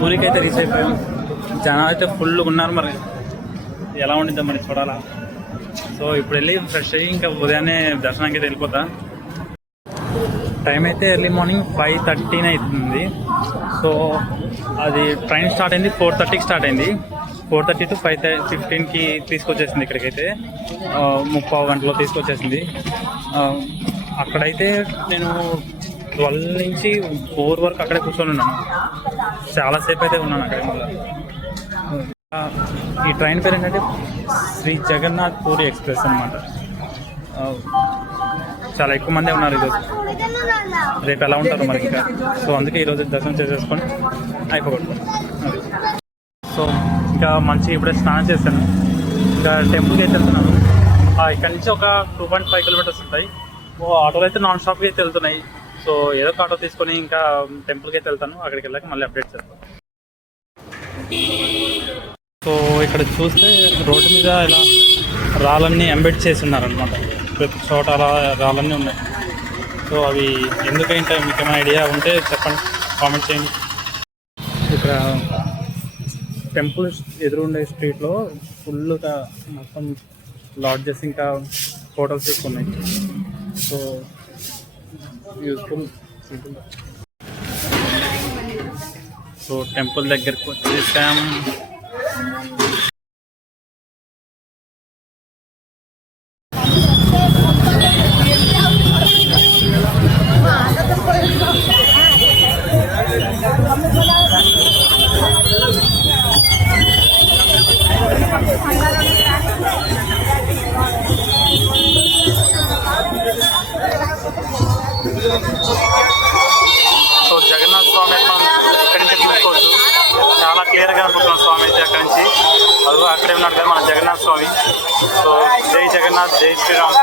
పూరికి అయితే రీచ్ అయిపోయాం. జనాలు అయితే ఫుల్గా ఉన్నారు. మరి ఎలా ఉండిద్దాం మరి చూడాలా. సో ఇప్పుడు వెళ్ళి ఫ్రెష్ అయ్యి ఇంకా ఉదయాన్నే దర్శనానికి అయితే వెళ్ళిపోతా. టైం అయితే ఎర్లీ మార్నింగ్ 5:13 అవుతుంది. సో అది ట్రైన్ స్టార్ట్ అయింది 4:30కి స్టార్ట్ అయింది. 4:30 to 5:15కి తీసుకొచ్చేసింది. ఇక్కడికైతే 30 గంటలో తీసుకొచ్చేసింది. అక్కడైతే నేను 12 నుంచి 4 వరకు అక్కడే కూర్చొని ఉన్నాను. చాలాసేపు అయితే ఉన్నాను అక్కడే. మళ్ళీ ఈ ట్రైన్ పేరు ఏంటంటే శ్రీ జగన్నాథ్ పూరి ఎక్స్ప్రెస్ అనమాట. చాలా ఎక్కువ మందే ఉన్నారు ఈరోజు. రేపు ఎలా ఉంటారు మరి ఇంకా. సో అందుకే ఈరోజు దర్శనం చేసేసుకొని అయిపోగొట్టుకోండి. సో ఇంకా మంచిగా ఇప్పుడే స్నానం చేశాను. ఇంకా టెంపుల్కి అయితే వెళ్తున్నాను. ఇక్కడ నుంచి ఒక 2.5 కిలోమీటర్స్ ఉంటాయి. ఆటోలు అయితే నాన్ స్టాప్కి అయితే వెళ్తున్నాయి. సో ఏదో ఒక ఆటో తీసుకొని ఇంకా టెంపుల్కి అయితే వెళ్తాను. అక్కడికి వెళ్ళాక మళ్ళీ అప్డేట్ చేస్తాను. సో ఇక్కడ చూస్తే రోడ్డు మీద ఇలా రాళ్ళన్నీ ఎంబెడ్ చేసి ఉన్నారనమాట. ప్రతి చోట రాళ్ళన్నీ ఉన్నాయి. సో అవి ఎందుకంటే మీకు ఏమైనా ఐడియా ఉంటే చెప్పండి, కామెంట్ చేయండి. ఇక్కడ టెంపుల్ ఎదురుండే స్ట్రీట్లో ఫుల్గా మొత్తం లాడ్జెస్ ఇంకా హోటల్స్ ఎక్కువ ఉన్నాయి. So useful. సో టెంపుల్ దగ్గరికి వచ్చేసాం. సో జగన్నాథ స్వామి ఇక్కడి నుంచి చూసుకోవచ్చు. చాలా క్లియర్గా అనుకుంటున్నాం స్వామి అయితే అక్కడి నుంచి. అదిగో అక్కడే ఉన్నాడు కదా మన జగన్నాథ స్వామి. సో జై జగన్నాథ్, జై శ్రీరామ్.